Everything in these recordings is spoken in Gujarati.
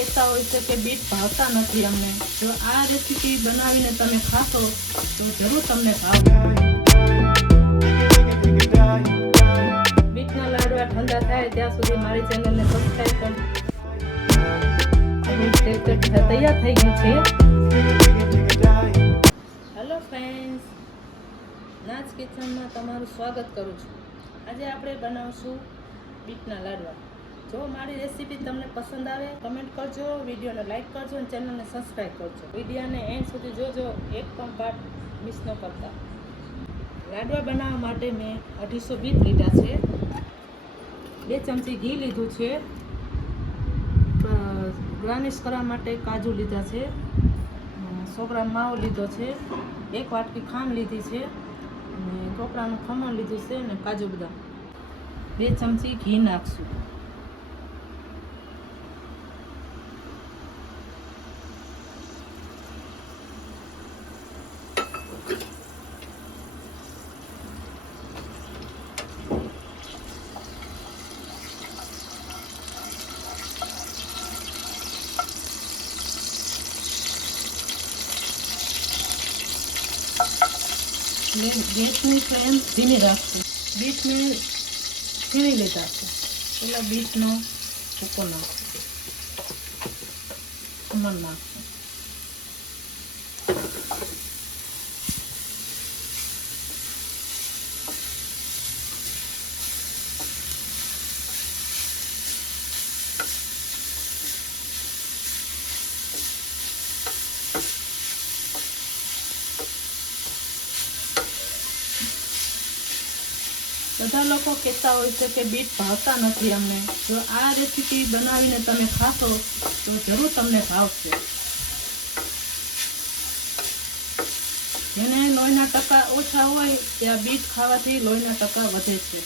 કહેતા હોય છે કે બીટ ભાવતા નથી અમને, જો આ રેસીપી બનાવીને તમે ખાશો તો જરૂર તમને ભાવશે. બીટના લાડવા ઠંડા થાય ત્યાં સુધી મારી ચેનલને સબસ્ક્રાઇબ કરજો. તૈયાર થઈ ગયું છે. હેલો ફ્રેન્ડ્સ, નાચ કિચનમાં તમારું સ્વાગત કરું છું. આજે આપણે બનાવશું બીટના લાડવા. જો મારી રેસીપી તમને પસંદ આવે કમેન્ટ કરજો, વિડીયોને લાઈક કરજો અને ચેનલને સબસ્ક્રાઈબ કરજો. વિડીયોને એન્ડ સુધી જોજો, એક પણ પાર્ટ મિસ ન કરતા. લાડવા બનાવવા માટે મેં 250 બીટ લીધા છે, 2 ચમચી ઘી લીધું છે, ગાર્નિશ કરવા માટે કાજુ લીધા છે, 100 ગ્રામ માવો લીધો છે, 1 વાટકી ખાંડ લીધી છે, અને ઢોકળાનું ખમણ લીધું છે અને કાજુ બદામ. 2 ચમચી ઘી નાખશું. ગેસની ફ્લેમ ધીમી રાખશું. બીટને છીણી લીધા છે, પેલા બીટનો ભૂકો નાખશું, ખમણ નાખશું. બધા લોકો કહેતા હોય છે કે બીટ ભાવતા નથી અમને, જો આ રેસીપી બનાવીને તમે ખાશો તો જરૂર તમને ભાવશે. જેને લોહીના ટકા ઓછા હોય ત્યાં બીટ ખાવાથી લોહીના ટકા વધે છે.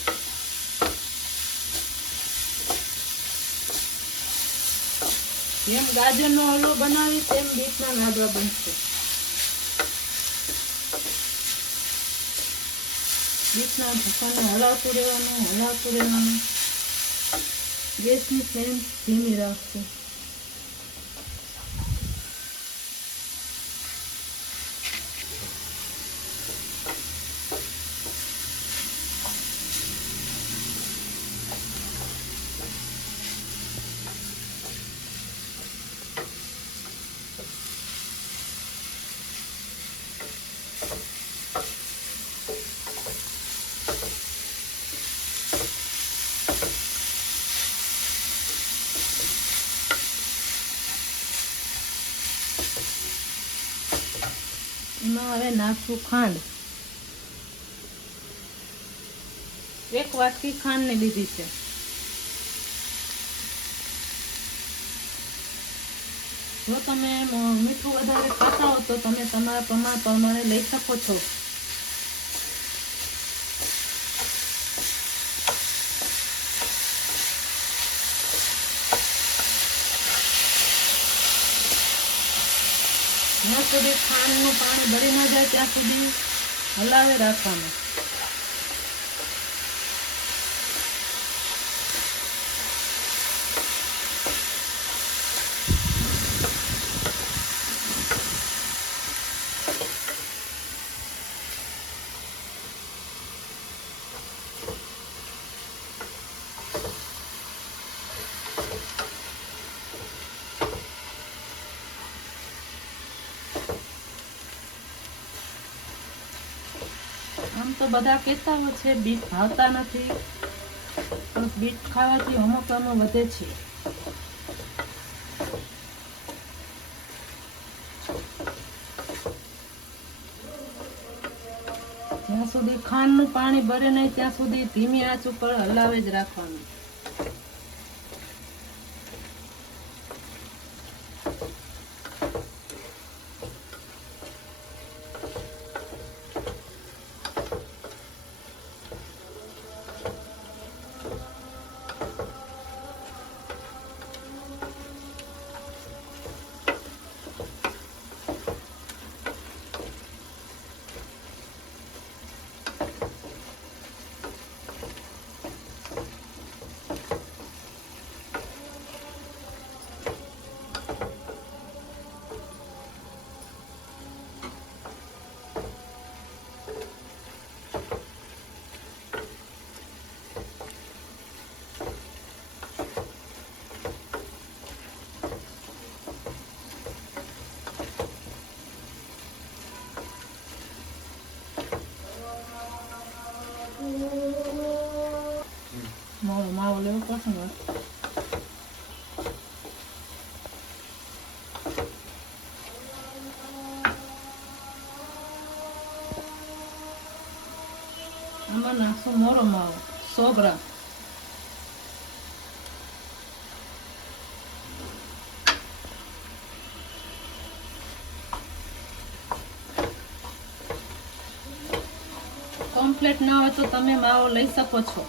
જેમ ગાજરનો હલવો બનાવી તેમ બીટના લાડવા બનશે. બીટના ભૂકાને હલાવતું રહેવાનું. ગેસની ફ્લેમ ધીમી રાખશું. એમાં હવે નાખશું ખાંડ. 1 વાટકી ખાંડને લીધી છે. જો તમે મીઠું વધારે ખાતા હો તો તમે તમારા પ્રમાણ પ્રમાણે લઈ શકો છો. જ્યાં સુધી ખાંડનું પાણી બળી ન જાય ત્યાં સુધી હલાવી રાખવાનું. આમ તો બધા કહેતા હોય છે બીટ ભાવતા નથી, પણ બીટ ખાવાથી હોમોગ્લોબિન વધે છે. જ્યાં સુધી ખાંડનું પાણી બળે નહીં ત્યાં સુધી ધીમી આંચ ઉપર હલાવે જ રાખવાનું. કોથમર. આમાં નાખશું મોરો માવો 100 ગ્રામ. કમ્પ્લીટ ના હોય તો તમે માવો લઈ શકો છો.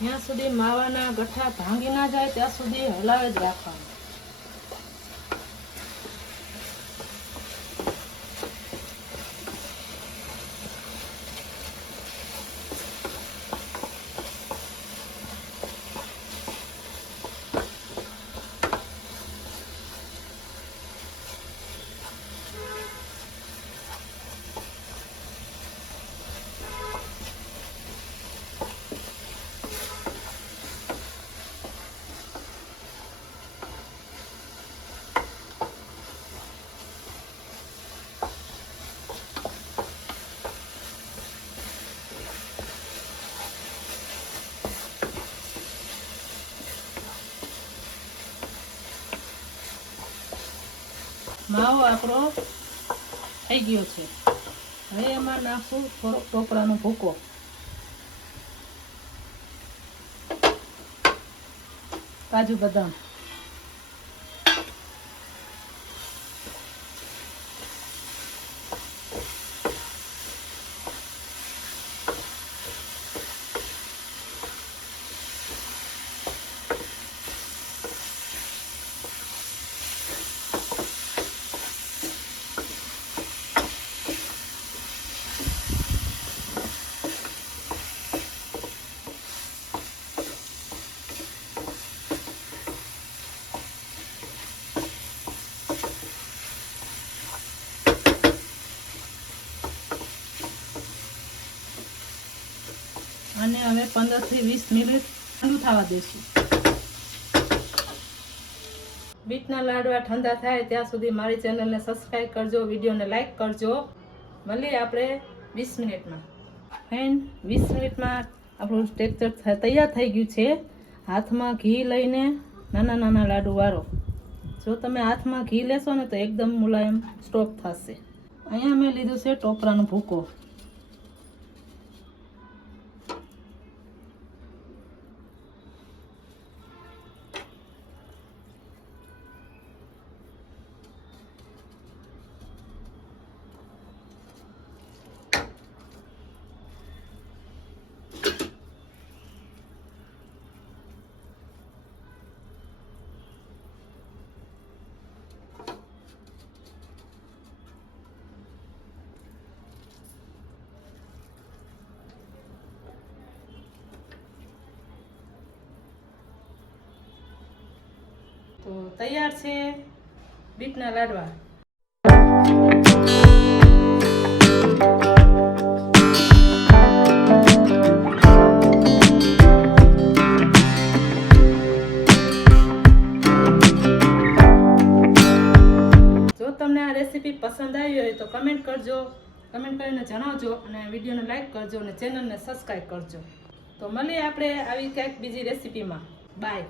જ્યાં સુધી માવાના ગઠ્ઠા ભાંગી ના જાય ત્યાં સુધી હલાવે જ રાખવાનું. માવો આપણો થઈ ગયો છે. હવે એમાં નાખું થોડોક ટોપરાનો ભૂકો, કાજુ બદામ, અને હવે 15 થી 20 મિનિટ ઠંડુ થવા દઈશું. બીટના લાડવા ઠંડા થાય ત્યાં સુધી મારી ચેનલને સબસ્ક્રાઈબ કરજો, વિડીયોને લાઈક કરજો. મળીએ આપણે 20 મિનિટમાં. ફ્રેન્ડ, 20 મિનિટમાં આપણું ટેક્સચર તૈયાર થઈ ગયું છે. હાથમાં ઘી લઈને નાના નાના લાડુ વાળો. જો તમે હાથમાં ઘી લેશો ને તો એકદમ મુલાયમ સ્ટોપ થશે. અહીંયા મેં લીધું છે ટોપરાનો ભૂકો. તો તૈયાર છે બીટના લાડવા. જો તમને આ રેસીપી પસંદ આવી હોય તો કમેન્ટ કરજો, કમેન્ટ કરીને જણાવજો અને વિડીયોને લાઈક કરજો અને ચેનલને સબસ્ક્રાઈબ કરજો. તો મળીએ આપણે આવી ક્યાંક બીજી રેસીપીમાં. બાય.